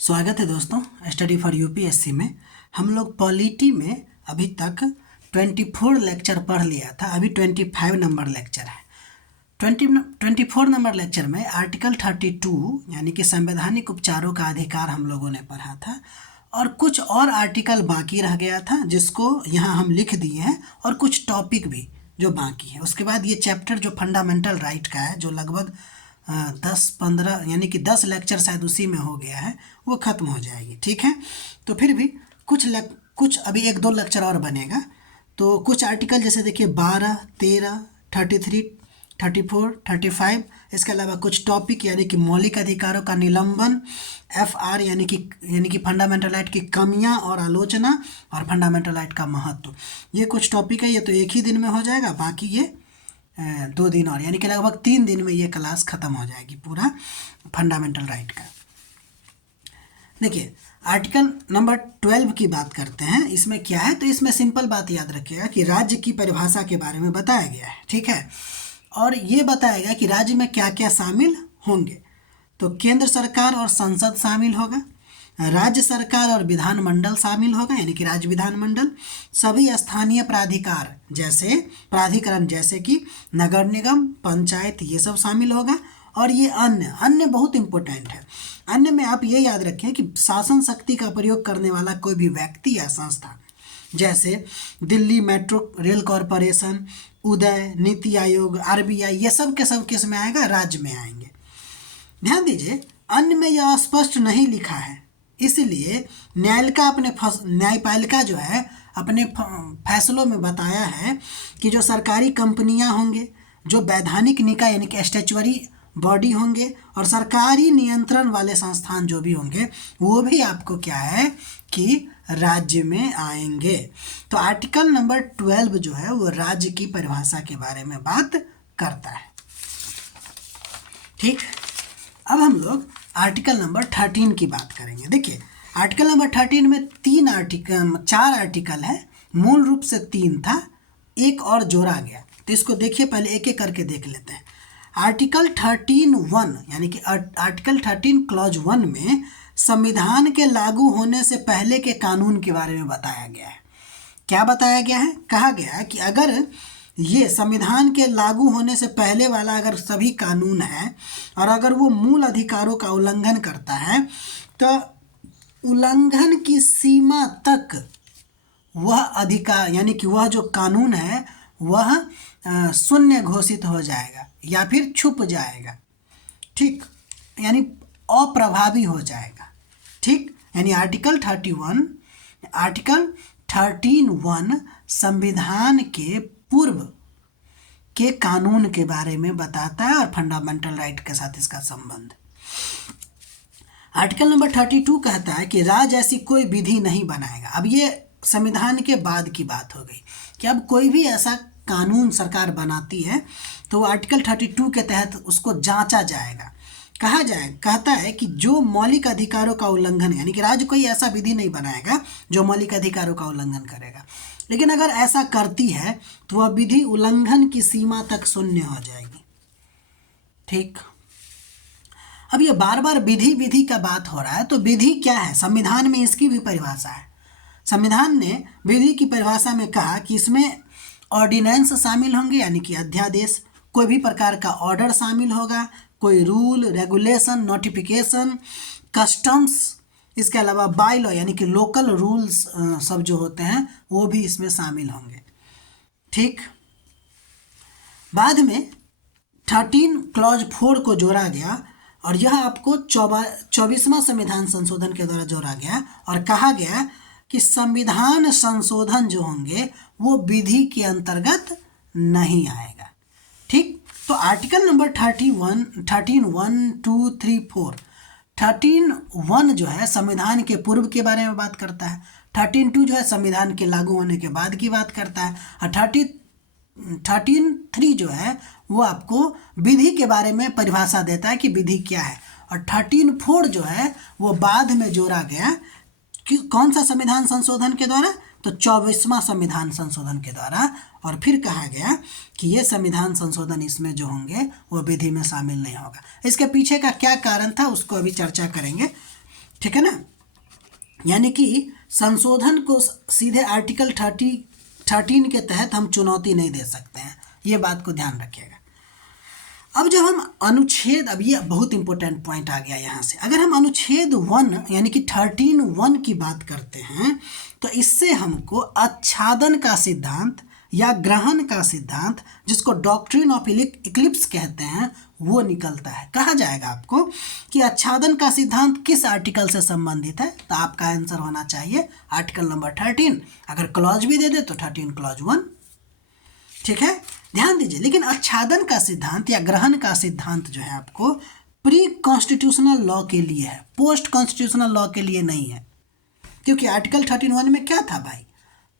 स्वागत है दोस्तों। स्टडी फॉर यूपीएससी में हम लोग पॉलिटी में अभी तक 24 लेक्चर पढ़ लिया था। अभी 25 नंबर लेक्चर है। 24 नंबर लेक्चर में आर्टिकल 32 यानी कि संवैधानिक उपचारों का अधिकार हम लोगों ने पढ़ा था और कुछ और आर्टिकल बाकी रह गया था जिसको यहाँ हम लिख दिए हैं और कुछ टॉपिक भी जो बाकी है। उसके बाद ये चैप्टर जो फंडामेंटल राइट का है जो लगभग 10-15 यानी कि 10 लेक्चर शायद उसी में हो गया है, वो ख़त्म हो जाएगी। ठीक है, तो फिर भी कुछ अभी 1-2 लेक्चर और बनेगा। तो कुछ आर्टिकल जैसे देखिए 12, 13, 33, 34, 35, इसके अलावा कुछ टॉपिक यानी कि मौलिक अधिकारों का निलंबन, FR यानी कि फंडामेंटल राइट की कमियां और आलोचना और फंडामेंटल राइट का महत्व, ये कुछ टॉपिक है। ये तो एक ही दिन में हो जाएगा, बाकी ये 2 दिन और यानी कि लगभग 3 दिन में ये क्लास ख़त्म हो जाएगी पूरा फंडामेंटल राइट का। देखिए आर्टिकल नंबर 12 की बात करते हैं। इसमें क्या है, तो इसमें सिंपल बात याद रखिएगा कि राज्य की परिभाषा के बारे में बताया गया है। ठीक है, और ये बताएगा कि राज्य में क्या क्या शामिल होंगे। तो केंद्र सरकार और संसद शामिल होगा, राज्य सरकार और विधानमंडल शामिल होगा यानी कि राज्य विधानमंडल, सभी स्थानीय प्राधिकरण जैसे कि नगर निगम, पंचायत, ये सब शामिल होगा। और ये अन्य बहुत इंपॉर्टेंट है। अन्य में आप ये याद रखें कि शासन शक्ति का प्रयोग करने वाला कोई भी व्यक्ति या संस्था, जैसे दिल्ली मेट्रो रेल कॉरपोरेशन, उदय, नीति आयोग, RBI, ये सब के सब किस में आएगा, राज्य में आएंगे। ध्यान दीजिए, अन्य में यह स्पष्ट नहीं लिखा है, इसलिए न्यायपालिका जो है अपने फैसलों में बताया है कि जो सरकारी कंपनियां होंगे, जो वैधानिक निकाय यानी कि स्टैट्यूटरी बॉडी होंगे और सरकारी नियंत्रण वाले संस्थान जो भी होंगे, वो भी आपको क्या है कि राज्य में आएंगे। तो आर्टिकल नंबर 12 जो है वो राज्य की परिभाषा के बारे में बात करता है। ठीक, अब हम लोग आर्टिकल नंबर 13 की बात करेंगे। देखिए आर्टिकल नंबर 13 में 4 आर्टिकल है, मूल रूप से 3 था, एक और जोड़ा गया। तो इसको देखिए, पहले एक एक करके देख लेते हैं। आर्टिकल 13(1) यानी कि आर्टिकल 13 क्लॉज 1 में संविधान के लागू होने से पहले के कानून के बारे में बताया गया है। क्या बताया गया है, कहा गया है कि अगर ये संविधान के लागू होने से पहले वाला अगर सभी कानून है और अगर वो मूल अधिकारों का उल्लंघन करता है तो उल्लंघन की सीमा तक वह अधिकार यानी कि वह जो कानून है वह शून्य घोषित हो जाएगा या फिर छुप जाएगा। ठीक, यानी अप्रभावी हो जाएगा। ठीक, यानी आर्टिकल 13(1) संविधान के पूर्व के कानून के बारे में बताता है और फंडामेंटल राइट के साथ इसका संबंध। आर्टिकल नंबर 32 कहता है कि राज्य ऐसी कोई विधि नहीं बनाएगा। अब ये संविधान के बाद की बात हो गई कि अब कोई भी ऐसा कानून सरकार बनाती है तो आर्टिकल 32 के तहत उसको जांचा जाएगा। कहता है कि जो मौलिक अधिकारों का उल्लंघन, यानी कि राज्य कोई ऐसा विधि नहीं बनाएगा जो मौलिक अधिकारों का उल्लंघन करेगा, लेकिन अगर ऐसा करती है तो वह विधि उल्लंघन की सीमा तक शून्य हो जाएगी। ठीक, अब ये बार बार विधि का बात हो रहा है, तो विधि क्या है, संविधान में इसकी भी परिभाषा है। संविधान ने विधि की परिभाषा में कहा कि इसमें ऑर्डिनेंस शामिल होंगे यानी कि अध्यादेश, कोई भी प्रकार का ऑर्डर शामिल होगा, कोई रूल, रेगुलेशन, नोटिफिकेशन, कस्टम्स, इसके अलावा बाय लॉ यानी कि लोकल रूल्स सब जो होते हैं वो भी इसमें शामिल होंगे। ठीक, बाद में 13 क्लॉज 4 को जोड़ा गया और यह आपको 24वां संविधान संशोधन के द्वारा जोड़ा गया और कहा गया कि संविधान संशोधन जो होंगे वो विधि के अंतर्गत नहीं आएगा। ठीक, तो आर्टिकल नंबर 13(1), 2, 3, 4, 13(1) जो है संविधान के पूर्व के बारे में बात करता है, 13(2) जो है संविधान के लागू होने के बाद की बात करता है और 13(3) जो है वो आपको विधि के बारे में परिभाषा देता है कि विधि क्या है, और 13(4) जो है वो बाद में जोड़ा गया कि कौन सा संविधान संशोधन के द्वारा, तो 24वां संविधान संशोधन के द्वारा। और फिर कहा गया कि ये संविधान संशोधन इसमें जो होंगे वो विधि में शामिल नहीं होगा। इसके पीछे का क्या कारण था उसको अभी चर्चा करेंगे। ठीक है ना। यानी कि संशोधन को सीधे आर्टिकल 13 के तहत हम चुनौती नहीं दे सकते हैं, ये बात को ध्यान रखिएगा। अब जब हम अनुच्छेद, अब ये बहुत इंपॉर्टेंट पॉइंट आ गया यहाँ से, अगर हम अनुच्छेद 1 यानी कि 13(1) की बात करते हैं तो इससे हमको आच्छादन का सिद्धांत या ग्रहण का सिद्धांत, जिसको डॉक्ट्रिन ऑफ इक्लिप्स कहते हैं, वो निकलता है। कहा जाएगा आपको कि आच्छादन का सिद्धांत किस आर्टिकल से संबंधित है, तो आपका आंसर होना चाहिए आर्टिकल नंबर 13। अगर क्लॉज भी दे दे तो 13 क्लॉज 1, ठीक है, ध्यान दीजिए। लेकिन आच्छादन का सिद्धांत या ग्रहण का सिद्धांत जो है आपको प्री कॉन्स्टिट्यूशनल लॉ के लिए है, पोस्ट कॉन्स्टिट्यूशनल लॉ के लिए नहीं है। क्योंकि आर्टिकल 13(1) में क्या था भाई,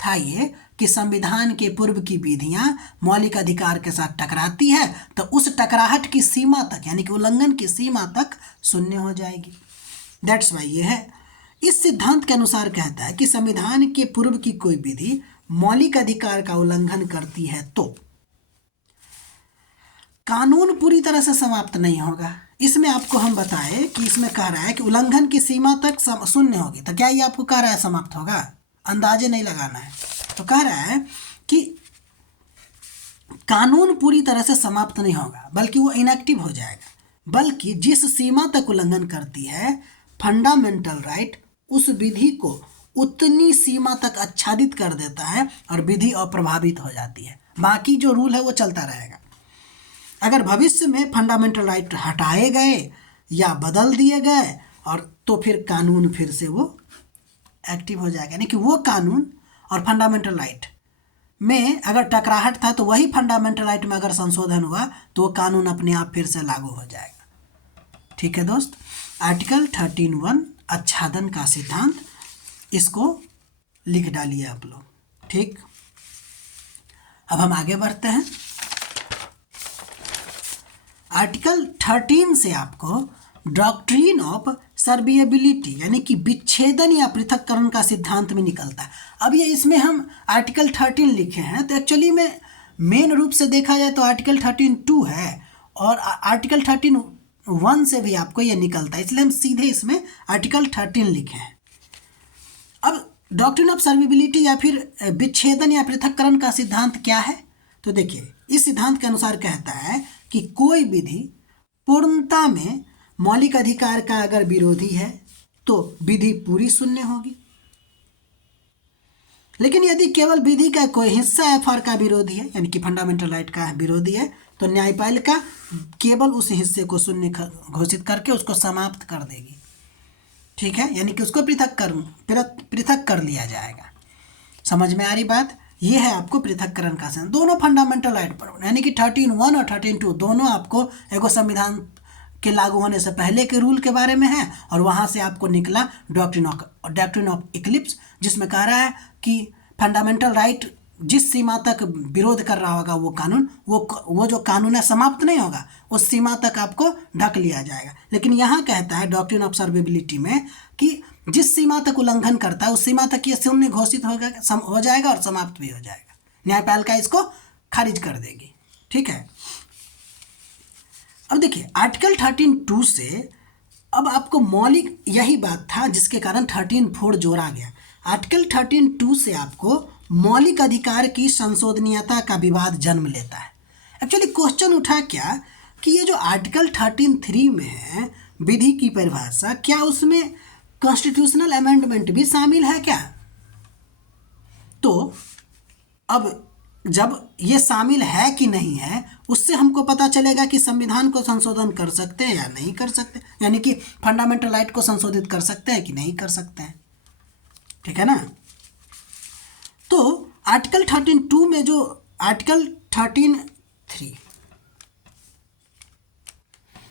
था ये कि संविधान के पूर्व की विधियां मौलिक अधिकार के साथ टकराती है तो उस टकराहट की सीमा तक, यानी कि उल्लंघन की सीमा तक शून्य हो जाएगी। दैट्स वाई ये है। इस सिद्धांत के अनुसार कहता है कि संविधान के पूर्व की कोई विधि मौलिक अधिकार का उल्लंघन करती है तो कानून पूरी तरह से समाप्त नहीं होगा। इसमें आपको हम बताएं कि इसमें कह रहा है कि उल्लंघन की सीमा तक शून्य होगी, तो क्या ये आपको कह रहा है समाप्त होगा? अंदाजे नहीं लगाना है। तो कह रहा है कि कानून पूरी तरह से समाप्त नहीं होगा, बल्कि वो इनएक्टिव हो जाएगा, बल्कि जिस सीमा तक उल्लंघन करती है फंडामेंटल राइट, उस विधि को उतनी सीमा तक आच्छादित कर देता है और विधि अप्रभावित हो जाती है। बाकी जो रूल है वो चलता रहेगा। अगर भविष्य में फंडामेंटल राइट हटाए गए या बदल दिए गए और तो फिर कानून फिर से वो एक्टिव हो जाएगा। यानी कि वो कानून और फंडामेंटल राइट में अगर टकराहट था तो वही फंडामेंटल राइट में अगर संशोधन हुआ तो वो कानून अपने आप फिर से लागू हो जाएगा। ठीक है दोस्त, आर्टिकल 13(1) आच्छादन का सिद्धांत, इसको लिख डालिए आप लोग। ठीक, अब हम आगे बढ़ते हैं। आर्टिकल 13 से आपको डॉक्ट्रिन ऑफ सर्विएबिलिटी यानी कि विच्छेदन या पृथक्करण का सिद्धांत में निकलता है। अब ये इसमें हम आर्टिकल 13 लिखे हैं, तो एक्चुअली में मेन रूप से देखा जाए तो आर्टिकल 13(2) है और आर्टिकल 13(1) से भी आपको ये निकलता है, इसलिए हम सीधे इसमें आर्टिकल 13 लिखे हैं। अब डॉक्ट्रिन ऑफ सर्विएबिलिटी या फिर विच्छेदन या पृथक्करण का सिद्धांत क्या है, तो देखिए इस सिद्धांत के अनुसार कहता है कि कोई विधि पूर्णता में मौलिक अधिकार का अगर विरोधी है तो विधि पूरी शून्य होगी, लेकिन यदि केवल विधि का कोई हिस्सा एफआर का विरोधी है यानी कि फंडामेंटल राइट का विरोधी है तो न्यायपालिका केवल उस हिस्से को शून्य घोषित करके उसको समाप्त कर देगी। ठीक है, यानी कि उसको पृथक कर लिया जाएगा। समझ में आ रही बात? ये है आपको पृथक्करण का सिद्धांत। दोनों फंडामेंटल राइट पर, यानी कि 13(1) और 13(2) दोनों आपको एगो संविधान के लागू होने से पहले के रूल के बारे में है और वहाँ से आपको निकला डॉक्ट्रिन ऑफ इक्लिप्स, जिसमें कह रहा है कि फंडामेंटल राइट जिस सीमा तक विरोध कर रहा होगा वो कानून, वो जो कानून है समाप्त नहीं होगा, उस सीमा तक आपको ढक लिया जाएगा। लेकिन यहाँ कहता है डॉक्ट्रिन ऑफ सर्विएबिलिटी में कि जिस सीमा तक उल्लंघन करता है उस सीमा तक ये शून्य घोषित हो जाएगा और समाप्त भी हो जाएगा। न्यायपालिका इसको खारिज कर देगी। ठीक है, अब देखिए आर्टिकल 13(2) से अब आपको मौलिक यही बात था जिसके कारण 13(4) जोड़ा गया। आर्टिकल 13(2) से आपको मौलिक अधिकार की संशोधनीयता का विवाद जन्म लेता है। एक्चुअली क्वेश्चन उठा क्या कि ये जो आर्टिकल 13(3) में है विधि की परिभाषा, क्या उसमें कॉन्स्टिट्यूशनल अमेंडमेंट भी शामिल है क्या? तो अब जब ये शामिल है कि नहीं है उससे हमको पता चलेगा कि संविधान को संशोधन कर सकते हैं या नहीं कर सकते, यानी कि फंडामेंटल राइट को संशोधित कर सकते हैं कि नहीं कर सकते हैं। ठीक है ना। तो आर्टिकल 13(2) में जो आर्टिकल 13(3)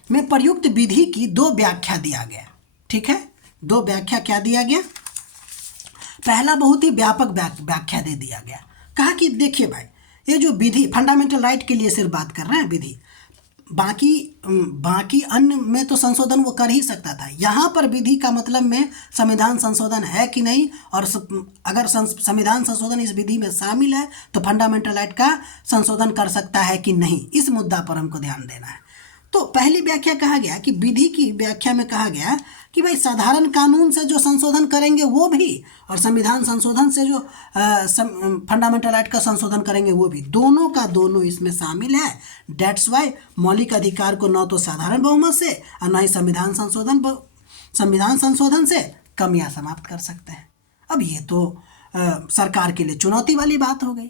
में प्रयुक्त विधि की 2 व्याख्या दिया गया। ठीक है, 2 व्याख्या क्या दिया गया? पहला बहुत ही व्यापक व्याख्या दे दिया गया। कहा कि देखिए भाई, ये जो विधि फंडामेंटल राइट के लिए सिर्फ बात कर रहे हैं विधि, बाकी अन्य में तो संशोधन वो कर ही सकता था। यहाँ पर विधि का मतलब में संविधान संशोधन है कि नहीं, और अगर संविधान संशोधन इस विधि में शामिल है तो फंडामेंटल राइट का संशोधन कर सकता है कि नहीं, इस मुद्दा पर हमको ध्यान देना है। तो पहली व्याख्या कहा गया कि विधि की व्याख्या में कहा गया कि भाई साधारण कानून से जो संशोधन करेंगे वो भी, और संविधान संशोधन से जो फंडामेंटल राइट का संशोधन करेंगे वो भी, दोनों का दोनों इसमें शामिल है। डेट्स वाई मौलिक अधिकार को न तो साधारण बहुमत से और न ही संविधान संशोधन से कम या समाप्त कर सकते हैं। अब ये तो सरकार के लिए चुनौती वाली बात हो गई,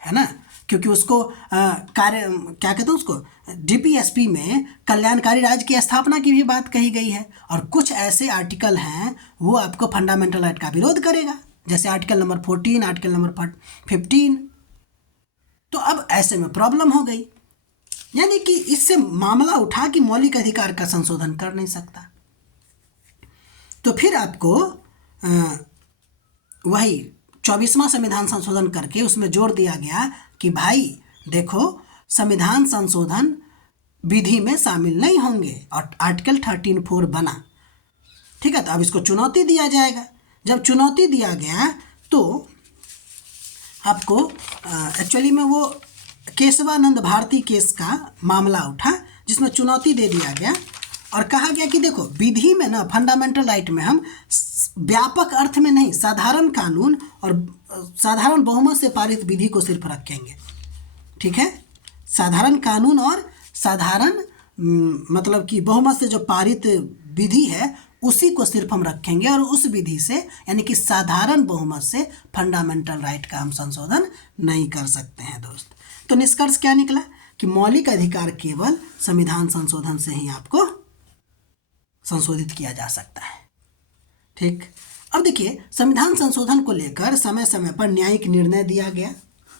है ना, क्योंकि उसको कार्य क्या कहते हैं उसको, डीपीएसपी में कल्याणकारी राज्य की स्थापना की भी बात कही गई है, और कुछ ऐसे आर्टिकल हैं वो आपको फंडामेंटल राइट का विरोध करेगा, जैसे आर्टिकल नंबर 14, आर्टिकल नंबर 15। तो अब ऐसे में प्रॉब्लम हो गई, यानी कि इससे मामला उठा कि मौलिक अधिकार का संशोधन कर नहीं सकता। तो फिर आपको वही 24वां संविधान संशोधन करके उसमें जोर दिया गया कि भाई देखो संविधान संशोधन विधि में शामिल नहीं होंगे, और आर्टिकल 13(4) बना। ठीक है, तो अब इसको चुनौती दिया जाएगा। जब चुनौती दिया गया तो आपको एक्चुअली में वो केशवानंद भारती केस का मामला उठा, जिसमें चुनौती दे दिया गया और कहा गया कि देखो विधि में ना, फंडामेंटल राइट में हम व्यापक अर्थ में नहीं, साधारण कानून और साधारण बहुमत से पारित विधि को सिर्फ रखेंगे। ठीक है, साधारण कानून और साधारण मतलब कि बहुमत से जो पारित विधि है उसी को सिर्फ हम रखेंगे, और उस विधि से यानी कि साधारण बहुमत से फंडामेंटल राइट का हम संशोधन नहीं कर सकते हैं दोस्त। तो निष्कर्ष क्या निकला कि मौलिक अधिकार केवल संविधान संशोधन से ही आपको संशोधित किया जा सकता है। ठीक, अब देखिए संविधान संशोधन को लेकर समय समय पर न्यायिक निर्णय दिया गया।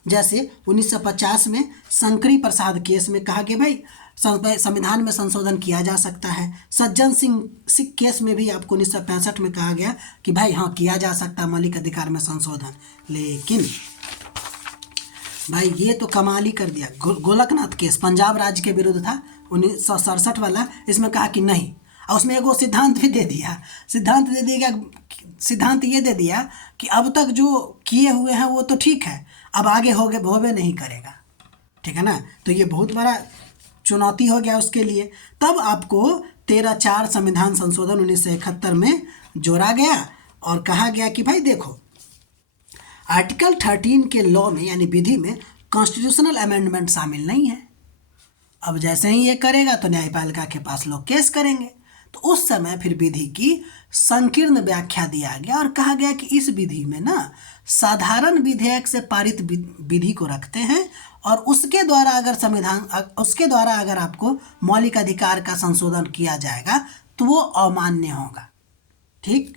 जैसे 1950 में शंकरी प्रसाद केस में कहा कि भाई संविधान में संशोधन किया जा सकता है। सज्जन सिंह केस में भी आपको 1965 में कहा गया कि भाई हाँ किया जा सकता है मौलिक अधिकार में संशोधन। लेकिन भाई ये तो कमाल ही कर दिया। गोलकनाथ केस पंजाब राज्य के विरुद्ध था 1967 वाला, इसमें कहा कि नहीं, और उसमें एक वो सिद्धांत भी दे दिया, सिद्धांत ये दे दिया कि अब तक जो किए हुए हैं वो तो ठीक है, अब आगे होवे नहीं करेगा। ठीक है ना, तो ये बहुत बड़ा चुनौती हो गया उसके लिए। तब आपको 13(4) संविधान संशोधन 1971 में जोड़ा गया और कहा गया कि भाई देखो आर्टिकल 13 के लॉ में यानी विधि में कॉन्स्टिट्यूशनल अमेंडमेंट शामिल नहीं है। अब जैसे ही ये करेगा तो न्यायपालिका के पास लोग केस करेंगे। तो उस समय फिर विधि की संकीर्ण व्याख्या दिया गया और कहा गया कि इस विधि में ना साधारण विधेयक से पारित विधि को रखते हैं, और उसके द्वारा अगर आपको मौलिक अधिकार का संशोधन किया जाएगा तो वो अमान्य होगा। ठीक,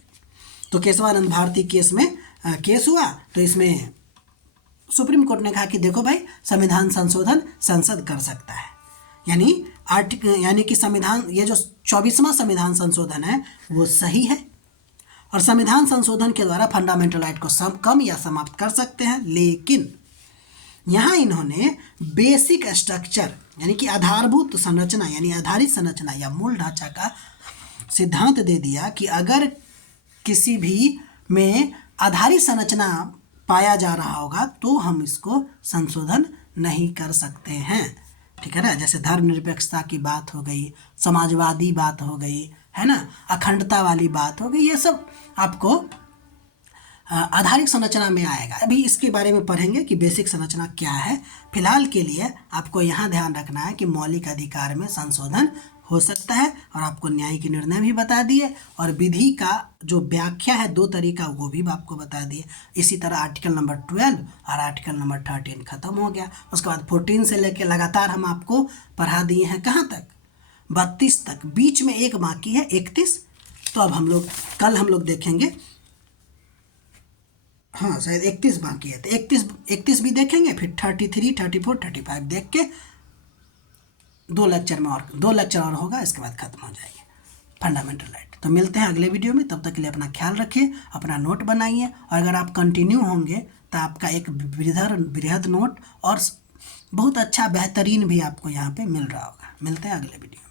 तो केशवानंद भारती केस में केस हुआ, तो इसमें सुप्रीम कोर्ट ने कहा कि देखो भाई संविधान संशोधन संसद कर सकता है, यानी कि संविधान ये जो 24वां संविधान संशोधन है वो सही है, और संविधान संशोधन के द्वारा फंडामेंटल राइट को कम या समाप्त कर सकते हैं। लेकिन यहाँ इन्होंने बेसिक स्ट्रक्चर यानी कि आधारभूत संरचना यानी आधारित संरचना या मूल ढांचा का सिद्धांत दे दिया कि अगर किसी भी में आधारित संरचना पाया जा रहा होगा तो हम इसको संशोधन नहीं कर सकते हैं। ठीक है ना, जैसे धर्मनिरपेक्षता की बात हो गई, समाजवादी बात हो गई, है ना, अखंडता वाली बात हो गई, ये सब आपको आधारिक संरचना में आएगा। अभी इसके बारे में पढ़ेंगे कि बेसिक संरचना क्या है। फिलहाल के लिए आपको यहाँ ध्यान रखना है कि मौलिक अधिकार में संशोधन हो सकता है, और आपको न्यायिक निर्णय भी बता दिए, और विधि का जो व्याख्या है 2 तरीका वो भी आपको बता दिए। इसी तरह आर्टिकल नंबर 12 और आर्टिकल नंबर 13 खत्म हो गया। उसके बाद 14 से लेकर लगातार हम आपको पढ़ा दिए हैं कहाँ तक, 32 तक, बीच में एक बाकी है 31। तो अब कल हम लोग देखेंगे, हाँ शायद 31 बाकी है, तो 31 भी देखेंगे, फिर 33, 34, 35 देख के 2 लेक्चर और होगा, इसके बाद खत्म हो जाएगी फंडामेंटल राइट। तो मिलते हैं अगले वीडियो में, तब तक के लिए अपना ख्याल रखिए, अपना नोट बनाइए, और अगर आप कंटिन्यू होंगे तो आपका एक बृहद नोट और बहुत अच्छा बेहतरीन भी आपको यहाँ पे मिल रहा होगा। मिलते हैं अगले वीडियो।